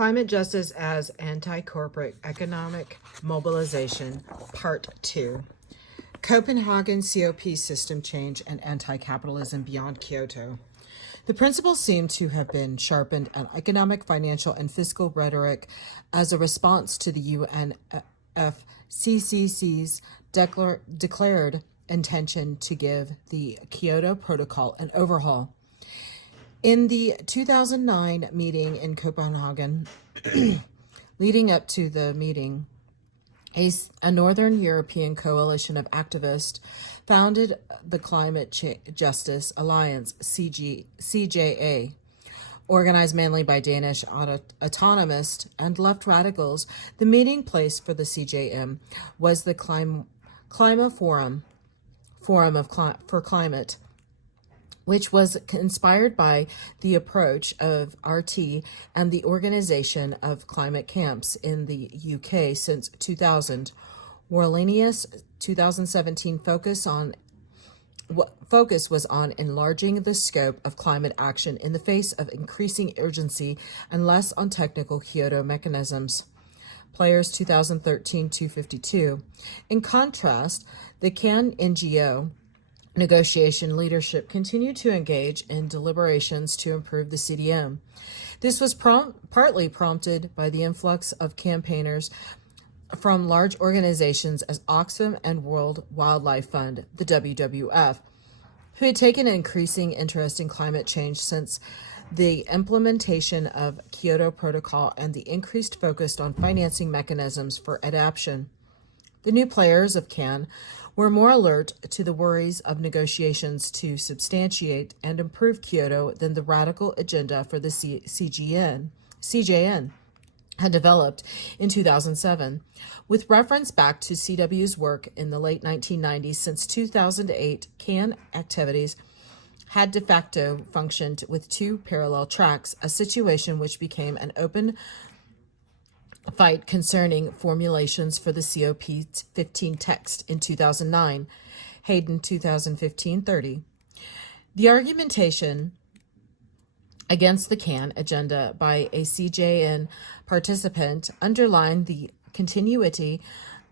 Climate Justice as Anti-Corporate Economic Mobilization, Part 2. Copenhagen COP System Change and Anti-Capitalism Beyond Kyoto. The principles seem to have been sharpened in economic, financial, and fiscal rhetoric as a response to the UNFCCC's declared intention to give the Kyoto Protocol an overhaul. In the 2009 meeting in Copenhagen, leading up to the meeting, a Northern European coalition of activists founded the Climate Justice Alliance, CJA, organized mainly by Danish autonomists and left radicals. The meeting place for the CJM was the Climate Forum for Climate, which was inspired by the approach of RT and the organization of climate camps in the UK since 2000. Warlenius' 2017 focus was on enlarging the scope of climate action in the face of increasing urgency and less on technical Kyoto mechanisms. Players 2013-252. In contrast, the CAN NGO negotiation leadership continued to engage in deliberations to improve the CDM. This was partly prompted by the influx of campaigners from large organizations as Oxfam and World Wildlife Fund, the WWF, who had taken an increasing interest in climate change since the implementation of Kyoto Protocol and the increased focus on financing mechanisms for adaptation. The new players of CAN were more alert to the worries of negotiations to substantiate and improve Kyoto than the radical agenda for the CJN had developed in 2007. With reference back to CW's work in the late 1990s, since 2008, CAN activities had de facto functioned with two parallel tracks, a situation which became an open fight concerning formulations for the COP15 text in 2009, Hayden 2015-30. The argumentation against the CAN agenda by a CJN participant underlined the continuity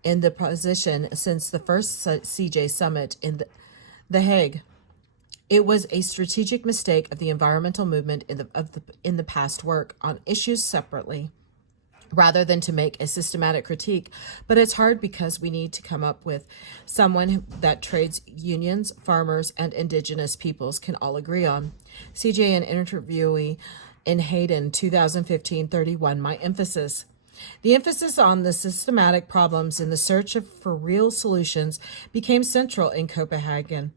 in the position since the first CJ summit in The Hague. It was a strategic mistake of the environmental movement in the past work on issues separately, rather than to make a systematic critique. But it's hard because we need to come up with someone that trades unions, farmers, and indigenous peoples can all agree on. CJN interviewee in Hayden 2015-31, the emphasis on the systematic problems in the search for real solutions became central in Copenhagen.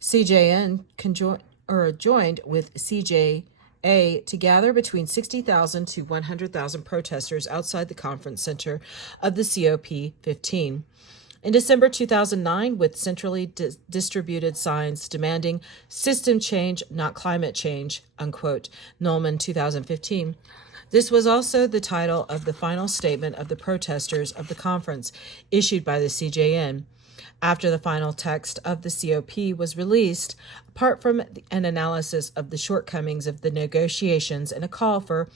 CJN joined with CJA to gather between 60,000 to 100,000 protesters outside the conference center of the COP15. In December 2009, with centrally distributed signs demanding system change, not climate change, unquote, Nolman 2015. This was also the title of the final statement of the protesters of the conference, issued by the CJN. After the final text of the COP was released, apart from an analysis of the shortcomings of the negotiations and a call for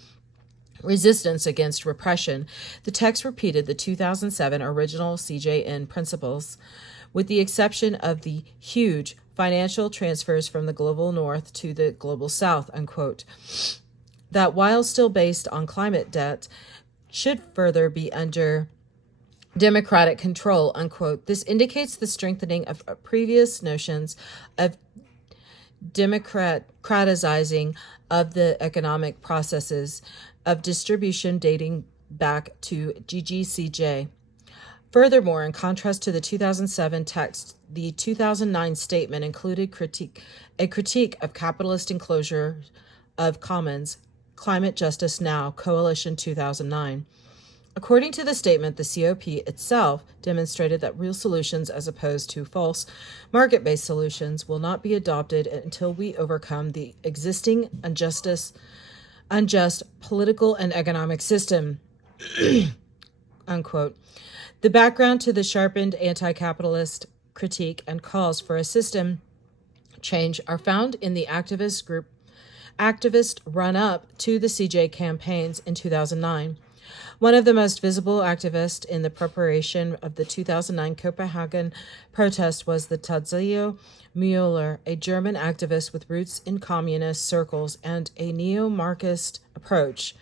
resistance against repression, the text repeated the 2007 original CJN principles, with the exception of the huge financial transfers from the global north to the global south, unquote, that while still based on climate debt, should further be under democratic control, unquote. This indicates the strengthening of previous notions of democratizing of the economic processes of distribution dating back to GGCJ. Furthermore, in contrast to the 2007 text, the 2009 statement included a critique of capitalist enclosure of commons, Climate Justice Now, Coalition 2009. According to the statement, the COP itself demonstrated that real solutions, as opposed to false market-based solutions, will not be adopted until we overcome the existing unjust political and economic system, unquote. The background to the sharpened anti-capitalist critique and calls for a system change are found in the activist group activist run-up to the CJ campaigns in 2009. One of the most visible activists in the preparation of the 2009 Copenhagen protest was the Tadzio Müller, a German activist with roots in communist circles and a neo-Marxist approach.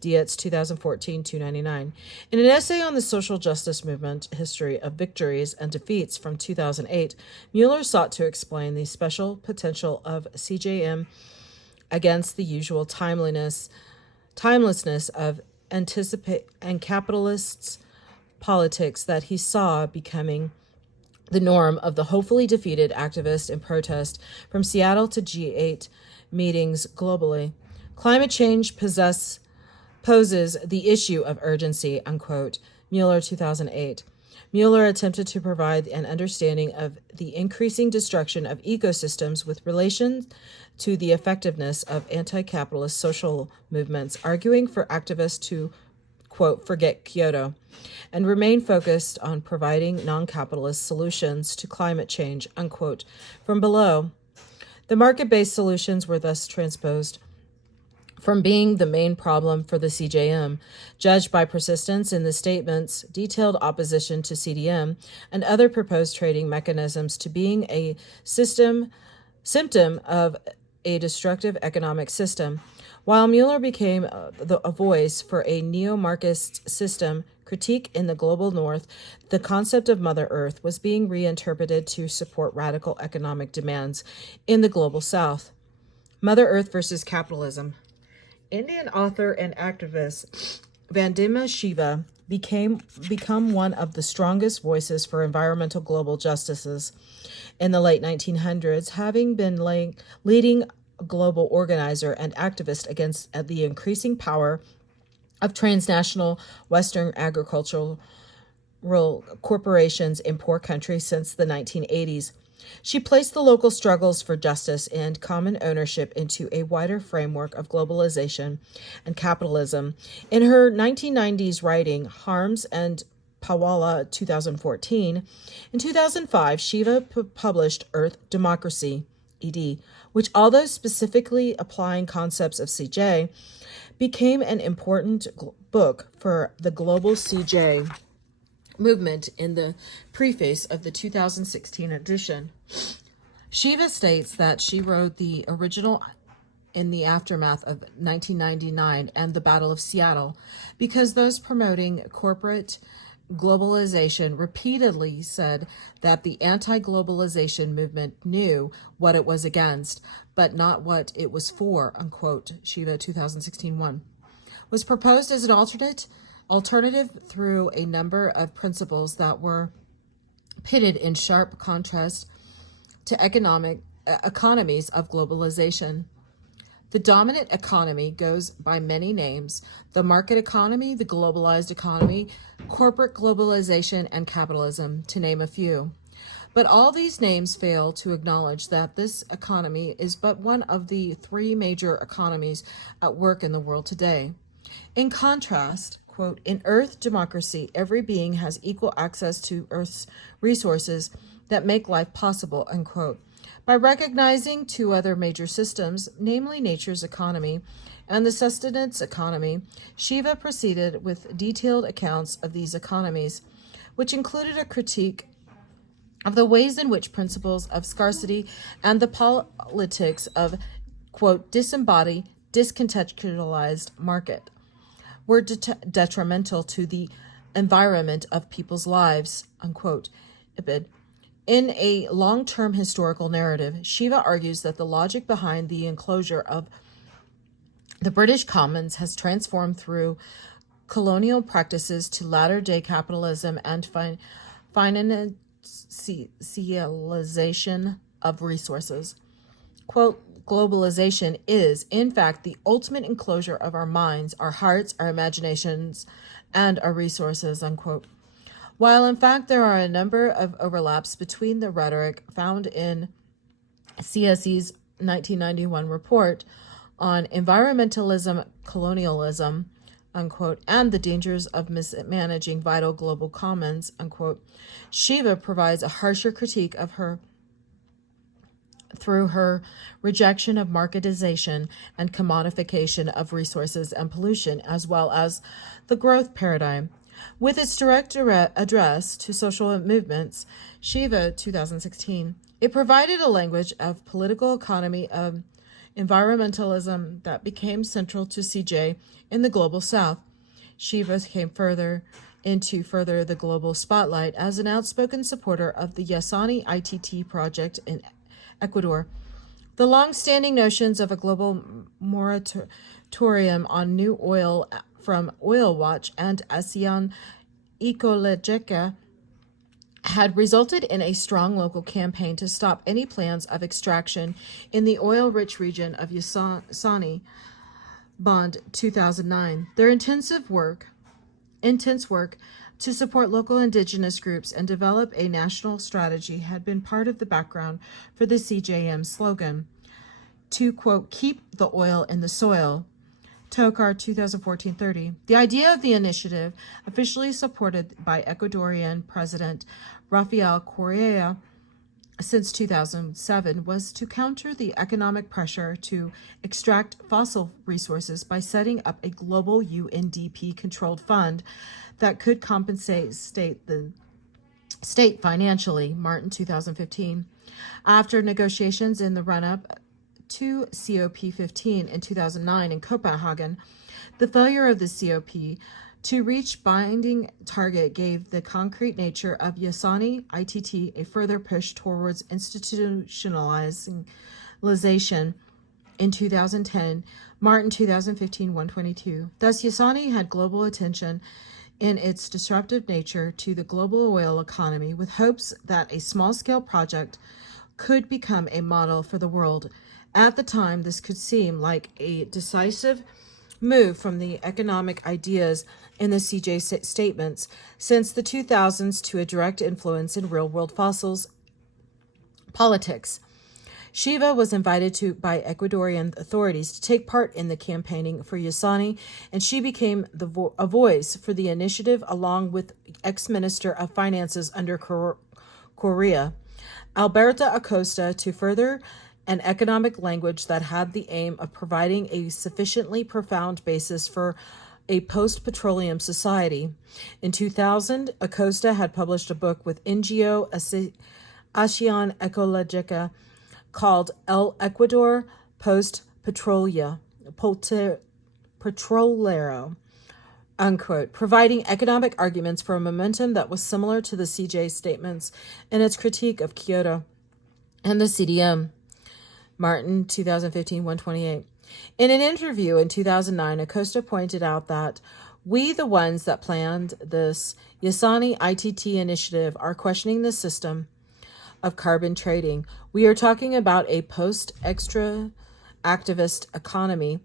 Dietz, 2014-299. In an essay on the social justice movement history of victories and defeats from 2008, Mueller sought to explain the special potential of CJM against the usual timelessness of anticipate and capitalists' politics that he saw becoming the norm of the hopefully defeated activists in protest from Seattle to G8 meetings globally. Climate change poses the issue of urgency, unquote. Mueller, 2008. Mueller attempted to provide an understanding of the increasing destruction of ecosystems with relation to the effectiveness of anti-capitalist social movements, arguing for activists to, quote, forget Kyoto, and remain focused on providing non-capitalist solutions to climate change, unquote. From below, the market-based solutions were thus transposed from being the main problem for the CJM, judged by persistence in the statement's detailed opposition to CDM and other proposed trading mechanisms, to being a symptom of a destructive economic system. While Mueller became a voice for a neo-Marxist system critique in the global north, the concept of Mother Earth was being reinterpreted to support radical economic demands in the global south. Mother Earth versus capitalism. Indian author and activist Vandana Shiva become one of the strongest voices for environmental global justices in the late 1900s, having been leading global organizer and activist against the increasing power of transnational Western agricultural corporations in poor countries since the 1980s. She placed the local struggles for justice and common ownership into a wider framework of globalization and capitalism. In her 1990s writing, Harms and Pawala, 2014, in 2005, Shiva published Earth Democracy, ED, which, although specifically applying concepts of CJ, became an important book for the global CJ movement in the preface of the 2016 edition. Shiva states that she wrote the original in the aftermath of 1999 and the Battle of Seattle because those promoting corporate globalization repeatedly said that the anti-globalization movement knew what it was against, but not what it was for, unquote. Shiva, 2016-1. Was proposed as an alternative through a number of principles that were pitted in sharp contrast to economies of globalization. The dominant economy goes by many names: the market economy, the globalized economy, corporate globalization, and capitalism, to name a few. But all these names fail to acknowledge that this economy is but one of the three major economies at work in the world today. In contrast, quote, in Earth Democracy, every being has equal access to Earth's resources that make life possible, unquote. By recognizing two other major systems, namely nature's economy and the sustenance economy, Shiva proceeded with detailed accounts of these economies, which included a critique of the ways in which principles of scarcity and the politics of, quote, disembodied, discontextualized market were detrimental to the environment of people's lives, unquote. In a long-term historical narrative, Shiva argues that the logic behind the enclosure of the British Commons has transformed through colonial practices to latter-day capitalism and financialization of resources. Quote, globalization is, in fact, the ultimate enclosure of our minds, our hearts, our imaginations, and our resources, unquote. While, in fact, there are a number of overlaps between the rhetoric found in CSE's 1991 report on environmentalism, colonialism, unquote, and the dangers of mismanaging vital global commons, unquote, Shiva provides a harsher critique of her through her rejection of marketization and commodification of resources and pollution, as well as the growth paradigm. With its direct address to social movements, Shiva, 2016, it provided a language of political economy of environmentalism that became central to CJ in the global south. Shiva came further the global spotlight as an outspoken supporter of the Yasani ITT project in Ecuador. The long-standing notions of a global moratorium on new oil from Oil Watch and ASEAN Ecologica had resulted in a strong local campaign to stop any plans of extraction in the oil-rich region of Yasani. Bond 2009. Their intense work to support local indigenous groups and develop a national strategy had been part of the background for the CJM slogan to, quote, keep the oil in the soil. Tokar 2014-30. The idea of the initiative, officially supported by Ecuadorian President Rafael Correa since 2007, was to counter the economic pressure to extract fossil resources by setting up a global UNDP-controlled fund that could compensate the state financially. Martin 2015. After negotiations in the run-up to COP15 in 2009 in Copenhagen, the failure of the COP to reach binding target gave the concrete nature of Yasani ITT a further push towards institutionalization in 2010. Martin 2015-122. Thus, Yasani had global attention in its disruptive nature to the global oil economy, with hopes that a small-scale project could become a model for the world. At the time, this could seem like a decisive move from the economic ideas in the CJ statements since the 2000s to a direct influence in real-world fossils politics. Shiva was invited by Ecuadorian authorities to take part in the campaigning for Yasani, and she became a voice for the initiative along with ex-minister of finances under Correa, Alberta Acosta, to further an economic language that had the aim of providing a sufficiently profound basis for a post-petroleum society. In 2000, Acosta had published a book with NGO ASEAN Ecologica called El Ecuador Post-Petrolero, unquote, providing economic arguments for a momentum that was similar to the CJ statements in its critique of Kyoto and the CDM. Martin 2015-128. In an interview in 2009, Acosta pointed out that we, the ones that planned this Yasani ITT initiative, are questioning the system of carbon trading. We are talking about a post-extra activist economy.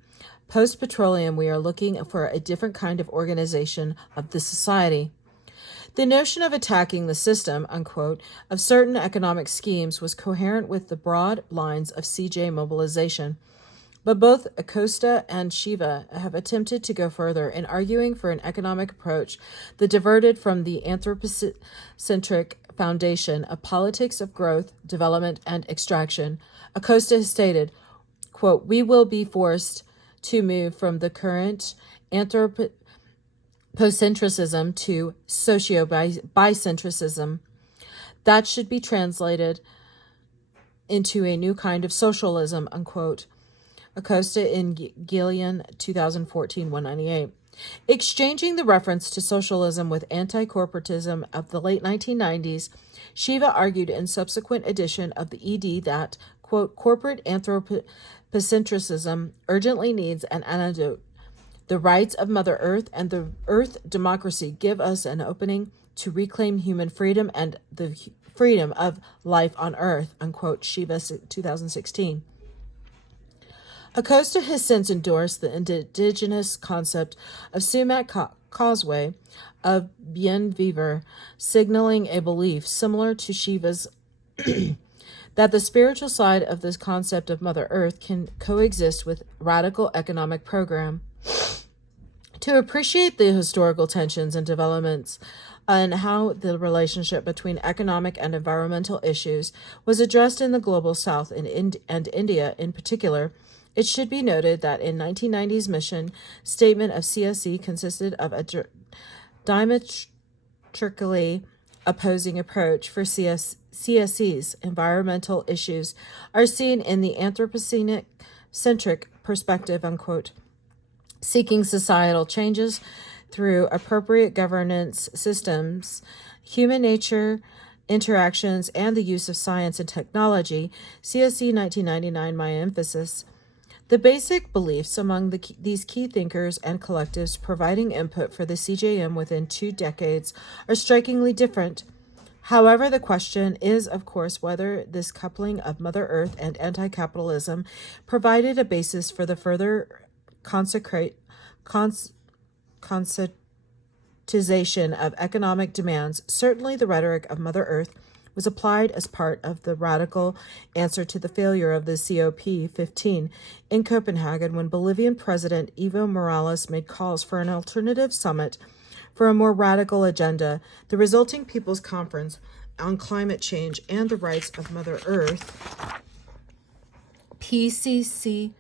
Post-petroleum, we are looking for a different kind of organization of the society. The notion of attacking the system, unquote, of certain economic schemes was coherent with the broad lines of CJ mobilization. But both Acosta and Shiva have attempted to go further in arguing for an economic approach that diverted from the anthropocentric foundation of politics of growth, development, and extraction. Acosta has stated, quote, we will be forced to move from the current anthropocentrism to socio-bicentrism. That should be translated into a new kind of socialism, unquote. Acosta in Gillian 2014-198. Exchanging the reference to socialism with anti-corporatism of the late 1990s, Shiva argued in subsequent edition of the ED that, quote, corporate anthropocentrism urgently needs an antidote. The rights of Mother Earth and the Earth democracy give us an opening to reclaim human freedom and the freedom of life on Earth, unquote, Shiva 2016. Acosta has since endorsed the indigenous concept of Sumac Causeway of Bien Vivre, signaling a belief similar to Shiva's that the spiritual side of this concept of Mother Earth can coexist with radical economic program. To appreciate the historical tensions and developments and how the relationship between economic and environmental issues was addressed in the global south and India in particular, it should be noted that in 1990's mission statement of CSE consisted of a diametrically opposing approach for CSE's environmental issues are seen in the anthropocentric perspective, unquote, seeking societal changes through appropriate governance systems, human nature, interactions, and the use of science and technology. CSE 1999, my emphasis. The basic beliefs among these key thinkers and collectives providing input for the CJM within 2 decades are strikingly different. However, the question is, of course, whether this coupling of Mother Earth and anti-capitalism provided a basis for the further concretization of economic demands. Certainly, the rhetoric of Mother Earth was applied as part of the radical answer to the failure of the COP15 in Copenhagen when Bolivian President Evo Morales made calls for an alternative summit for a more radical agenda. The resulting People's Conference on Climate Change and the Rights of Mother Earth, PCCCRM,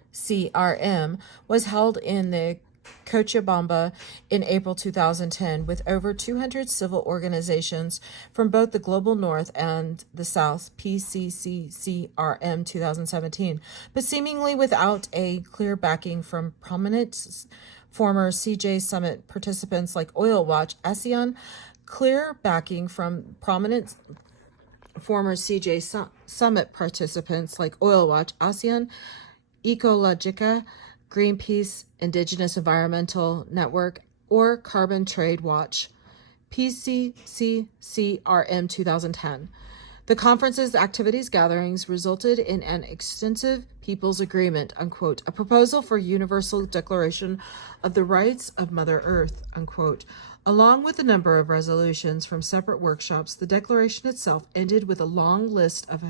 was held in the Cochabamba in April 2010 with over 200 civil organizations from both the global north and the south, PCCCRM 2017, but seemingly without a clear backing from prominent former CJ Summit participants like Oil Watch, ASEAN, clear backing from prominent former CJ Summit participants like Oil Watch, ASEAN, Ecologica, Greenpeace, Indigenous Environmental Network, or Carbon Trade Watch, PCCCRM 2010. The conference's activities gatherings resulted in an extensive people's agreement, unquote, a proposal for universal declaration of the rights of Mother Earth, unquote. Along with a number of resolutions from separate workshops, the declaration itself ended with a long list of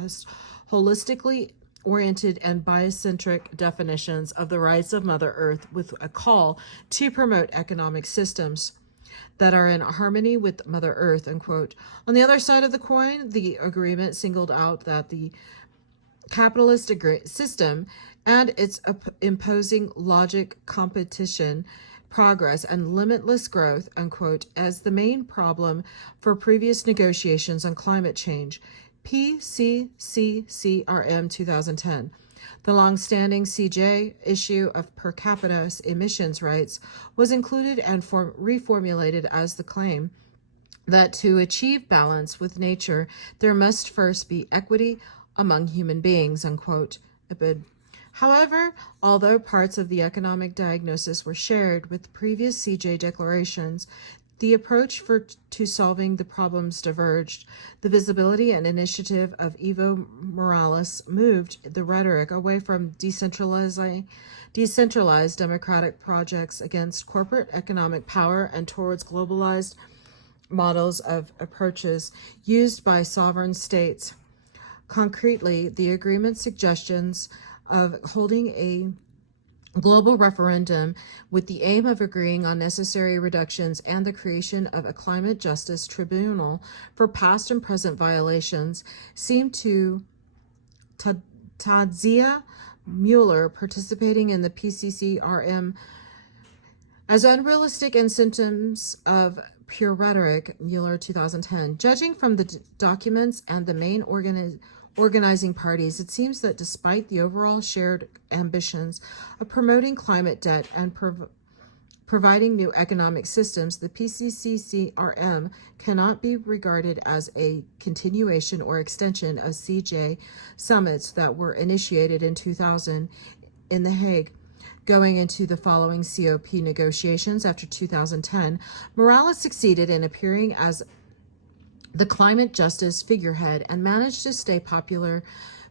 holistically oriented and biocentric definitions of the rights of Mother Earth with a call to promote economic systems that are in harmony with Mother Earth, unquote. On the other side of the coin, the agreement singled out that the capitalist system and its imposing logic, competition, progress, and limitless growth, unquote, as the main problem for previous negotiations on climate change. PCCCRM 2010. The long-standing CJ issue of per capita emissions rights was included and reformulated as the claim that to achieve balance with nature, there must first be equity among human beings, unquote. However, although parts of the economic diagnosis were shared with previous CJ declarations, the approach to solving the problems diverged. The visibility and initiative of Evo Morales moved the rhetoric away from decentralized democratic projects against corporate economic power and towards globalized models of approaches used by sovereign states. Concretely, the agreement's suggestions of holding a global referendum with the aim of agreeing on necessary reductions and the creation of a climate justice tribunal for past and present violations seemed to Tadzia Mueller, participating in the PCCRM, as unrealistic and symptoms of pure rhetoric, Mueller 2010. Judging from the documents and the main organizing parties, it seems that despite the overall shared ambitions of promoting climate debt and providing new economic systems, the PCCCRM cannot be regarded as a continuation or extension of CJ summits that were initiated in 2000 in The Hague. Going into the following COP negotiations after 2010, Morales succeeded in appearing as the climate justice figurehead and managed to stay popular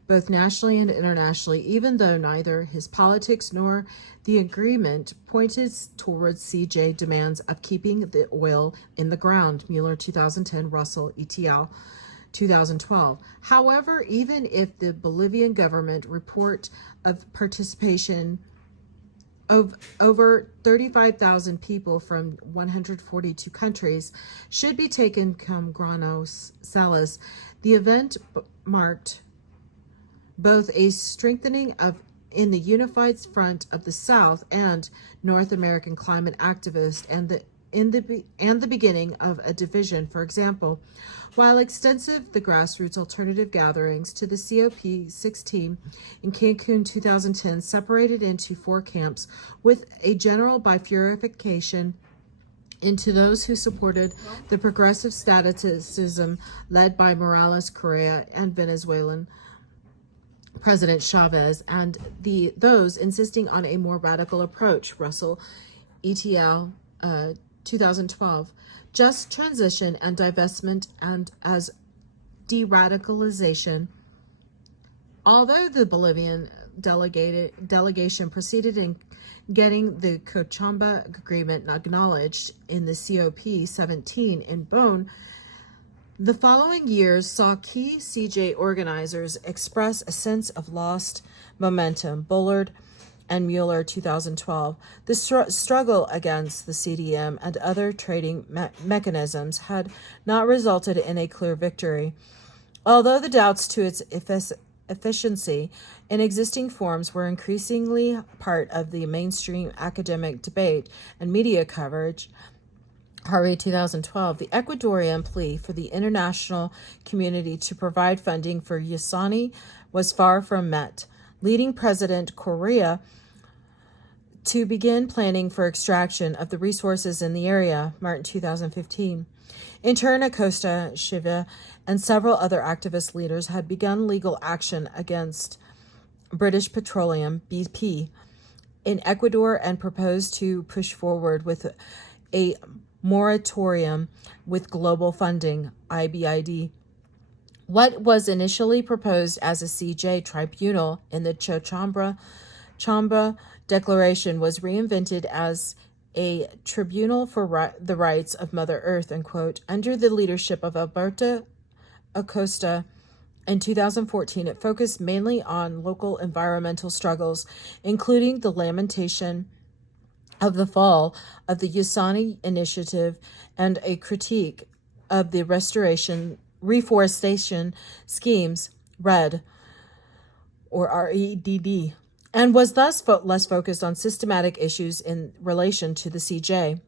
both nationally and internationally, even though neither his politics nor the agreement pointed towards CJ demands of keeping the oil in the ground, Mueller 2010, Russell et al. 2012. However, even if the Bolivian government report of participation of over 35,000 people from 142 countries should be taken cum grano salis. The event marked both a strengthening of in the unified front of the South and North American climate activists and the beginning of a division. For example, while extensive the grassroots alternative gatherings to the COP16 in Cancun 2010 separated into four camps with a general bifurcation into those who supported the progressive staticism led by Morales Correa and Venezuelan President Chavez, and those insisting on a more radical approach. Russell ETL 2012. Just transition and divestment and as de-radicalization. Although the Bolivian delegation proceeded in getting the Cochabamba Agreement acknowledged in the COP17 in Bonn, the following years saw key CJ organizers express a sense of lost momentum. Bullard and Mueller 2012. The struggle against the CDM and other trading mechanisms had not resulted in a clear victory. Although the doubts to its efficiency in existing forms were increasingly part of the mainstream academic debate and media coverage, Harvey 2012, the Ecuadorian plea for the international community to provide funding for Yasani was far from met, leading President Correa to begin planning for extraction of the resources in the area, Martin 2015. In turn, Acosta, Shiva, and several other activist leaders had begun legal action against British Petroleum, BP, in Ecuador and proposed to push forward with a moratorium with global funding, IBID. What was initially proposed as a CJ tribunal in the Cochabamba Declaration was reinvented as a tribunal for the rights of Mother Earth, unquote, under the leadership of Alberto Acosta. In 2014, it focused mainly on local environmental struggles, including the lamentation of the fall of the Yasani Initiative and a critique of the reforestation schemes, RED, or REDD, and was thus less focused on systematic issues in relation to the CJ.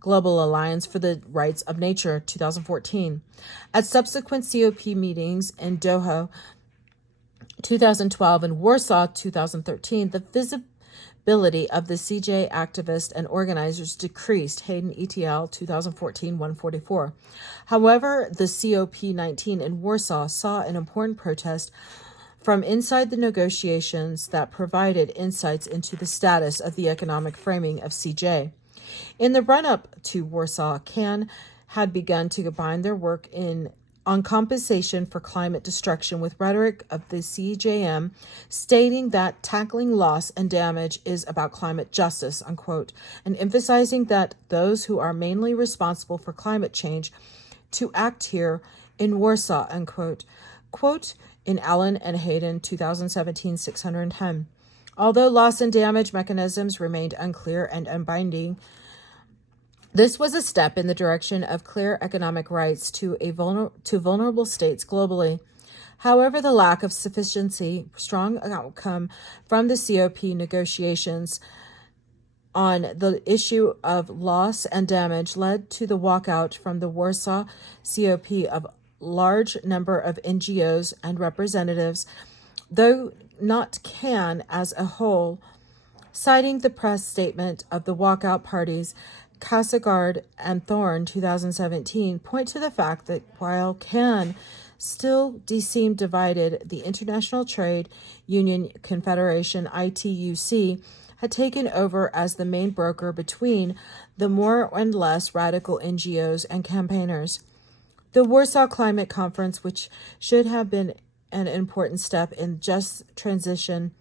Global Alliance for the Rights of Nature, 2014. At subsequent COP meetings in Doha, 2012, and Warsaw, 2013, the visibility of the CJ activists and organizers decreased. Hayden ETL 2014-144. However, the COP19 in Warsaw saw an important protest from inside the negotiations that provided insights into the status of the economic framing of CJ. In the run-up to Warsaw, Cannes had begun to combine their work on compensation for climate destruction with rhetoric of the CJM, stating that tackling loss and damage is about climate justice, unquote, and emphasizing that those who are mainly responsible for climate change to act here in Warsaw, unquote. Quote in Allen and Hayden, 2017, 610. Although loss and damage mechanisms remained unclear and unbinding, this was a step in the direction of clear economic rights to vulnerable states globally. However, the lack of strong outcome from the COP negotiations on the issue of loss and damage led to the walkout from the Warsaw COP of large number of NGOs and representatives, though not Cannes as a whole. Citing the press statement of the walkout parties, Casagard and Thorne, 2017, point to the fact that while Cannes still seemed divided, the International Trade Union Confederation, ITUC, had taken over as the main broker between the more and less radical NGOs and campaigners. The Warsaw Climate Conference, which should have been an important step in just transition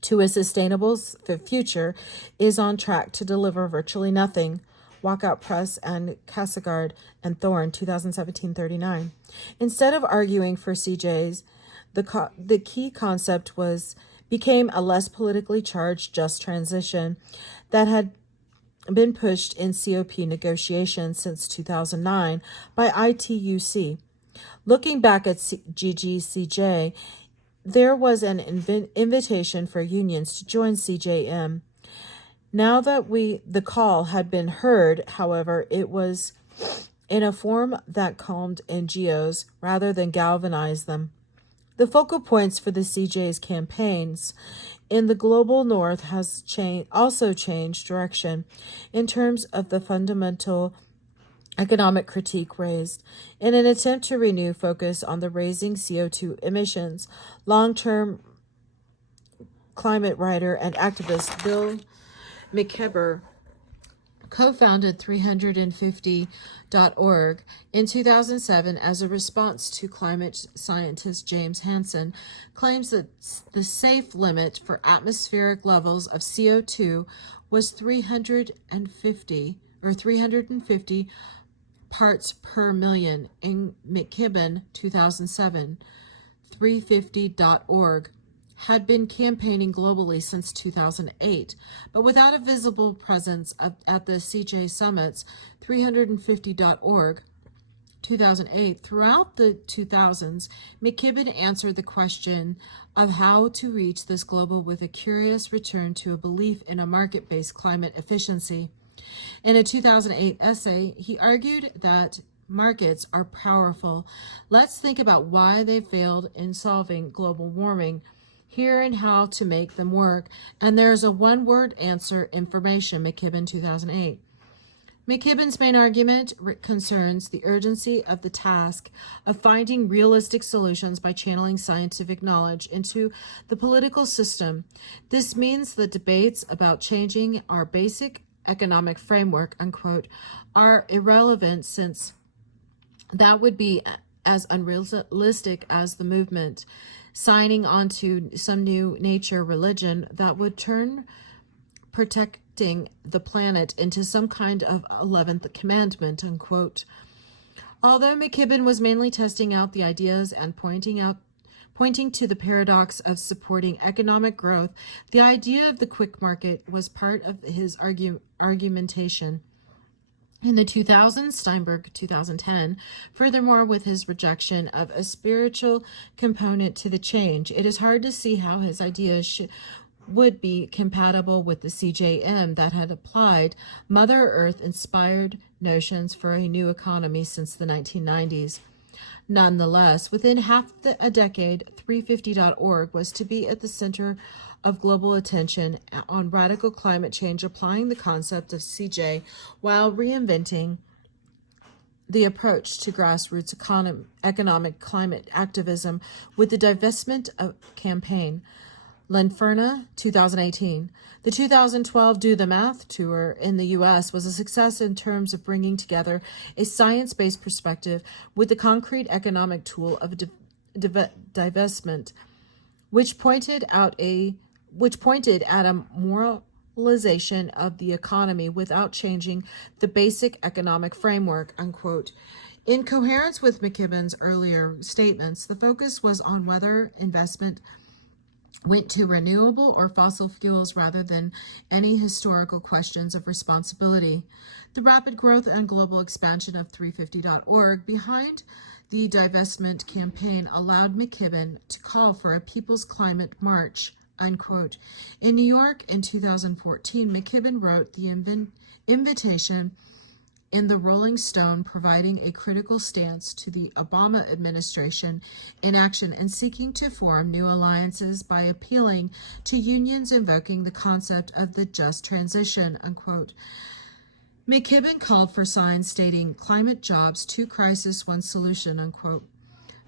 to a sustainable future, is on track to deliver virtually nothing. Walkout Press and Casagard and Thorne, 2017-39. Instead of arguing for CJs, the key concept was became a less politically charged just transition that had been pushed in COP negotiations since 2009 by ITUC. Looking back at GGCJ, there was an invitation for unions to join CJM. Now that the call had been heard, however, it was in a form that calmed NGOs rather than galvanized them. The focal points for the CJ's campaigns in the global north has also changed direction in terms of the fundamental economic critique raised. In an attempt to renew focus on the raising CO2 emissions, long-term climate writer and activist Bill McKibben co-founded 350.org in 2007 as a response to climate scientist James Hansen claims that the safe limit for atmospheric levels of CO2 was 350 parts per million. In McKibben 2007, 350.org had been campaigning globally since 2008, but without a visible presence at the CJ summits. 350.org 2008. Throughout the 2000s, McKibben answered the question of how to reach this global with a curious return to a belief in a market-based climate efficiency. In a 2008 essay, he argued that markets are powerful. Let's think about why they failed in solving global warming. Here and how to make them work. And there's a one-word answer: information. McKibben 2008. McKibben's main argument concerns the urgency of the task of finding realistic solutions by channeling scientific knowledge into the political system. This means the debates about changing our basic economic framework, unquote, are irrelevant, since that would be as unrealistic as the movement signing on to some new nature religion that would turn protecting the planet into some kind of 11th commandment, unquote. Although McKibben was mainly testing out the ideas and pointing to the paradox of supporting economic growth, the idea of the quick market was part of his argumentation. In the 2000s, Steinberg 2010, furthermore, with his rejection of a spiritual component to the change, it is hard to see how his ideas would be compatible with the CJM that had applied Mother Earth-inspired notions for a new economy since the 1990s. Nonetheless, within half a decade, 350.org was to be at the center of global attention on radical climate change, applying the concept of CJ while reinventing the approach to grassroots economic climate activism with the divestment of campaign. Linferna 2018. The 2012 Do the Math tour in the U.S. was a success in terms of bringing together a science-based perspective with the concrete economic tool of divestment, which pointed at a moralization of the economy without changing the basic economic framework, unquote. In coherence with McKibben's earlier statements, the focus was on whether investment went to renewable or fossil fuels rather than any historical questions of responsibility. The rapid growth and global expansion of 350.org behind the divestment campaign allowed McKibben to call for a People's Climate March, unquote. In New York in 2014, McKibben wrote the invitation in the Rolling Stone, providing a critical stance to the Obama administration in action and seeking to form new alliances by appealing to unions invoking the concept of the just transition, unquote. McKibben called for signs stating climate jobs, 2 crisis, 1 solution, unquote.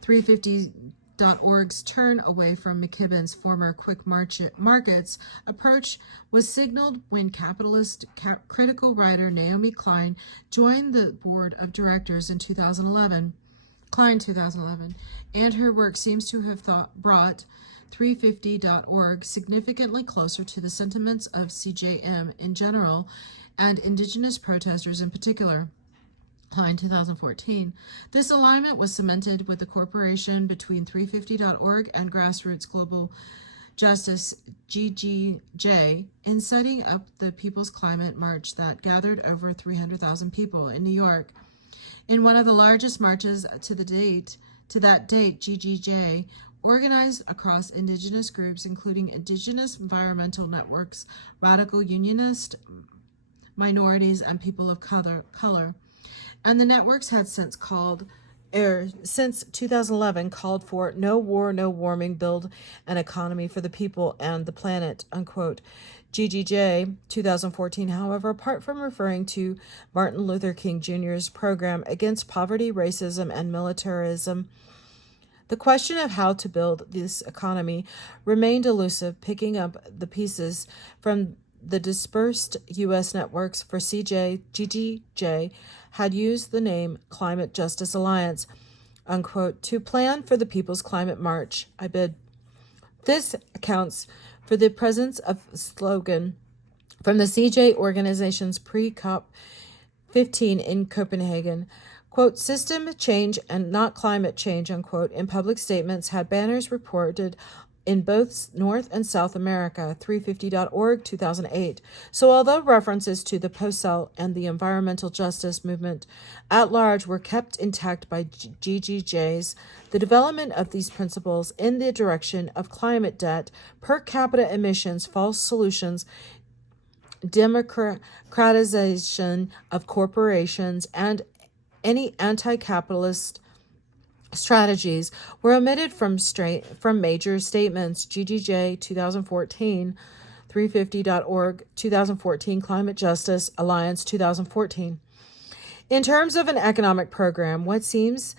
350.org's turn away from McKibben's former quick markets approach was signaled when capitalist critical writer Naomi Klein joined the board of directors in 2011. Klein 2011, and her work seems to have brought 350.org significantly closer to the sentiments of CJM in general and indigenous protesters in particular. Klein 2014. This alignment was cemented with the cooperation between 350.org and grassroots global Justice GGJ in setting up the People's Climate March that gathered over 300,000 people in New York. In one of the largest marches to that date, GGJ organized across indigenous groups, including indigenous environmental networks, radical unionist minorities, and people of color. And the networks had since 2011 called for no war, no warming, build an economy for the people and the planet, unquote. GGJ 2014, however, apart from referring to Martin Luther King Jr.'s program against poverty, racism, and militarism, the question of how to build this economy remained elusive, picking up the pieces from the dispersed U.S. networks for GGJ had used the name Climate Justice Alliance, unquote, to plan for the People's Climate March. I bid. This accounts for the presence of slogan from the CJ organization's pre-COP 15 in Copenhagen, quote, system change and not climate change, unquote, in public statements had banners reported in both North and South America, 350.org, 2008. So although references to the post-cell and the environmental justice movement at large were kept intact by GGJs, the development of these principles in the direction of climate debt, per capita emissions, false solutions, democratization of corporations, and any anti-capitalist strategies were omitted from major statements. GGJ 2014, 350.org, 2014 Climate Justice Alliance 2014. In terms of an economic program, what seemed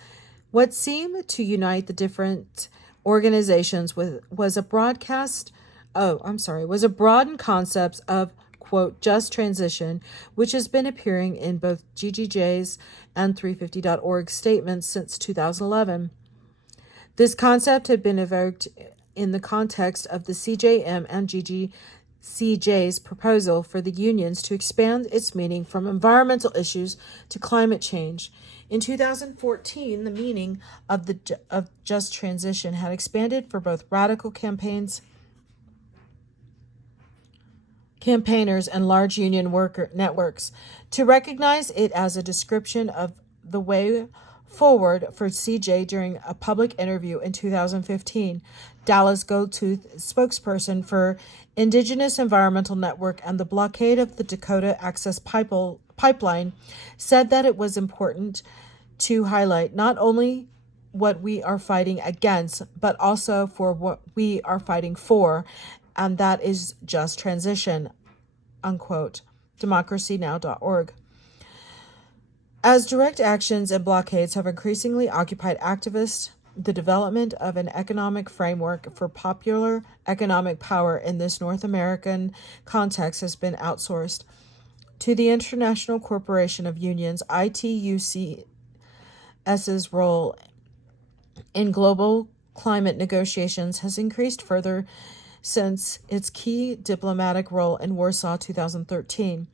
to unite the different organizations was a broadened concept of, quote, just transition, which has been appearing in both GGJ's and 350.org statements since 2011. This concept had been evoked in the context of the CJM and GGCJ's proposal for the unions to expand its meaning from environmental issues to climate change. In 2014, the meaning of just transition had expanded for both radical campaigners and large union worker networks to recognize it as a description of the way forward for CJ during a public interview in 2015. Dallas Goldtooth, spokesperson for Indigenous Environmental Network and the blockade of the Dakota Access Pipeline, said that it was important to highlight not only what we are fighting against, but also for what we are fighting for, and that is just transition, unquote. democracynow.org. As direct actions and blockades have increasingly occupied activists, the development of an economic framework for popular economic power in this North American context has been outsourced to the International Corporation of Unions. ITUCS's role in global climate negotiations has increased further since its key diplomatic role in Warsaw 2013,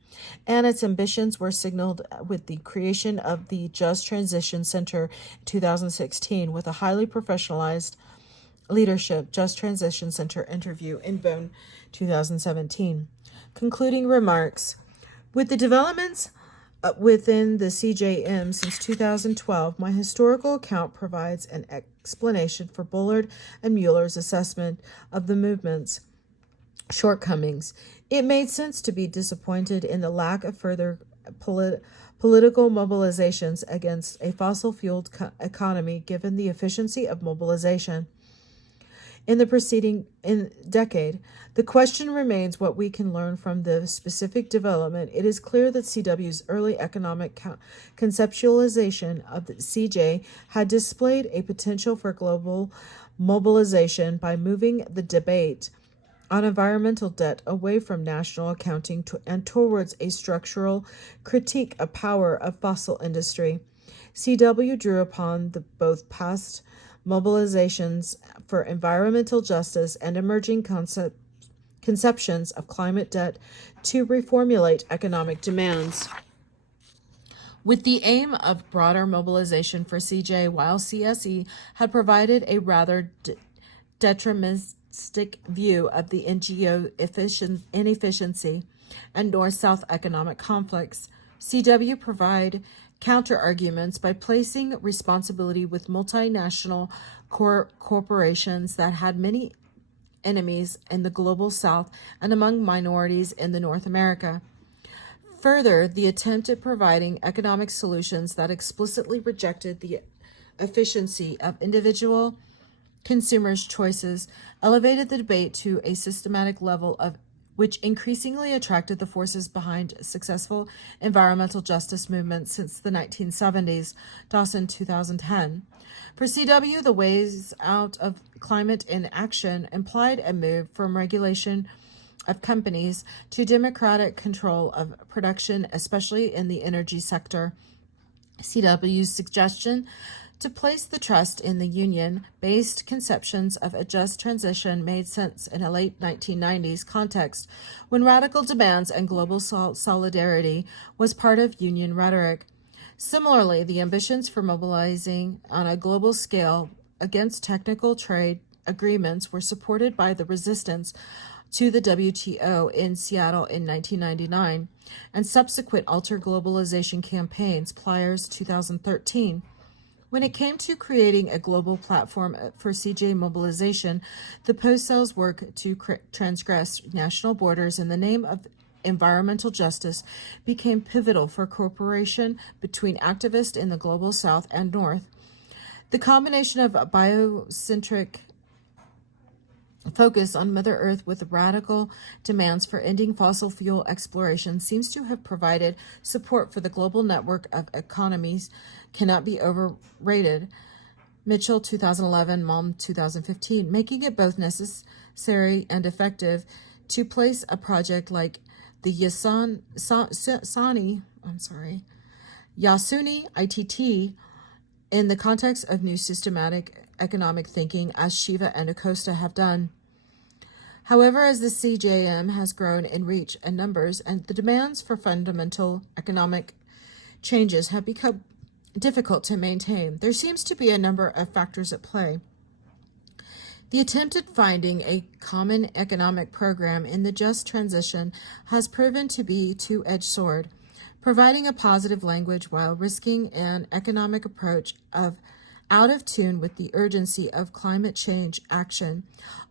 and its ambitions were signaled with the creation of the Just Transition Center in 2016 with a highly professionalized leadership Just Transition Center interview in Bonn 2017. Concluding remarks. With the developments within the CJM since 2012, my historical account provides an explanation for Bullard and Mueller's assessment of the movement's shortcomings. It made sense to be disappointed in the lack of further political mobilizations against a fossil-fueled economy given the efficiency of mobilization in the preceding decade. The question remains what we can learn from the specific development. It is clear that CW's early economic conceptualization of the CJ had displayed a potential for global mobilization by moving the debate on environmental debt away from national accounting and towards a structural critique of power of fossil industry. CW drew upon both past mobilizations for environmental justice and emerging conceptions of climate debt to reformulate economic demands. With the aim of broader mobilization for CJ, while CSE had provided a rather detrimental view of the NGO inefficiency and North-South economic conflicts. CW provide counter-arguments by placing responsibility with multinational corporations that had many enemies in the global South and among minorities in the North America. Further, the attempt at providing economic solutions that explicitly rejected the efficiency of individual consumers' choices elevated the debate to a systematic level of which increasingly attracted the forces behind successful environmental justice movements since the 1970s, Dawson 2010. For CW, the ways out of climate inaction implied a move from regulation of companies to democratic control of production, especially in the energy sector. CW's suggestion to place the trust in the union-based conceptions of a just transition made sense in a late 1990s context when radical demands and global solidarity was part of union rhetoric. Similarly, the ambitions for mobilizing on a global scale against technical trade agreements were supported by the resistance to the WTO in Seattle in 1999 and subsequent alter-globalization campaigns, Pliers 2013. When it came to creating a global platform for CJ Mobilization, the post-sales work to transgress national borders in the name of environmental justice became pivotal for cooperation between activists in the global South and North. The combination of biocentric focus on Mother Earth with radical demands for ending fossil fuel exploration seems to have provided support for the global network of economies cannot be overrated. Mitchell 2011, Malm 2015, making it both necessary and effective to place a project like the Yasuni ITT in the context of new systematic economic thinking, as Shiva and Acosta have done. However, as the CJM has grown in reach and numbers, and the demands for fundamental economic changes have become difficult to maintain, there seems to be a number of factors at play. The attempt at finding a common economic program in the just transition has proven to be a two-edged sword, providing a positive language while risking an economic approach out of tune with the urgency of climate change action.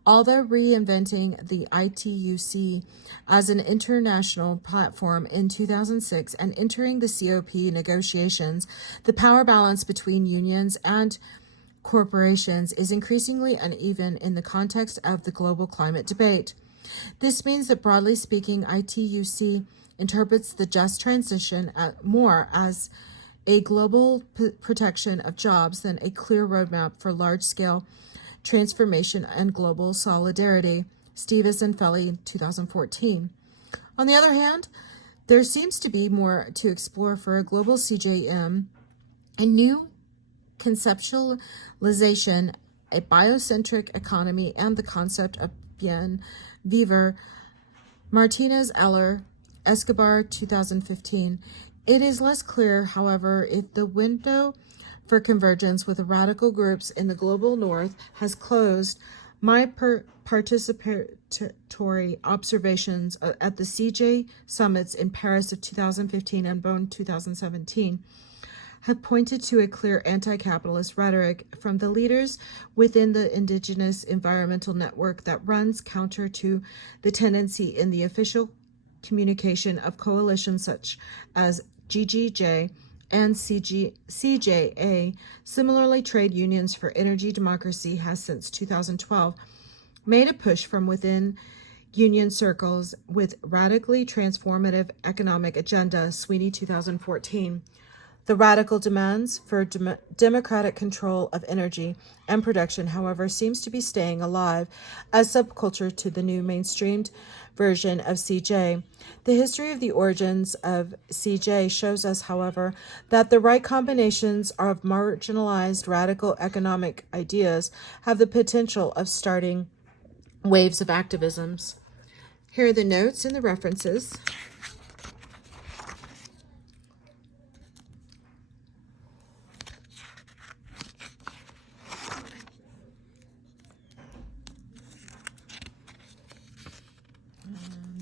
Although reinventing the ITUC as an international platform in 2006 and entering the COP negotiations, the power balance between unions and corporations is increasingly uneven in the context of the global climate debate. This means that, broadly speaking, ITUC interprets the just transition more as a global protection of jobs than a clear roadmap for large-scale transformation and global solidarity. Stevens and Feli, 2014. On the other hand, there seems to be more to explore for a global CJM, a new conceptualization, a biocentric economy, and the concept of bien vivre. Martinez, Eller, Escobar, 2015. It is less clear, however, if the window for convergence with radical groups in the global North has closed. My participatory observations at the CJ summits in Paris of 2015 and Bonn 2017 have pointed to a clear anti-capitalist rhetoric from the leaders within the indigenous environmental network that runs counter to the tendency in the official communication of coalitions such as GGJ and CJA. Similarly, trade unions for energy democracy has since 2012 made a push from within union circles with radically transformative economic agenda, Sweeney 2014. The radical demands for democratic control of energy and production, however, seems to be staying alive as subculture to the new mainstreamed version of CJ. The history of the origins of CJ shows us, however, that the right combinations of marginalized radical economic ideas have the potential of starting waves of activisms. Here are the notes and the references.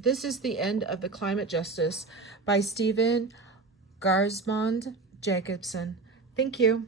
this is the end of the Climate Justice by Stefan Gaarsmand Jacobsen. Thank you.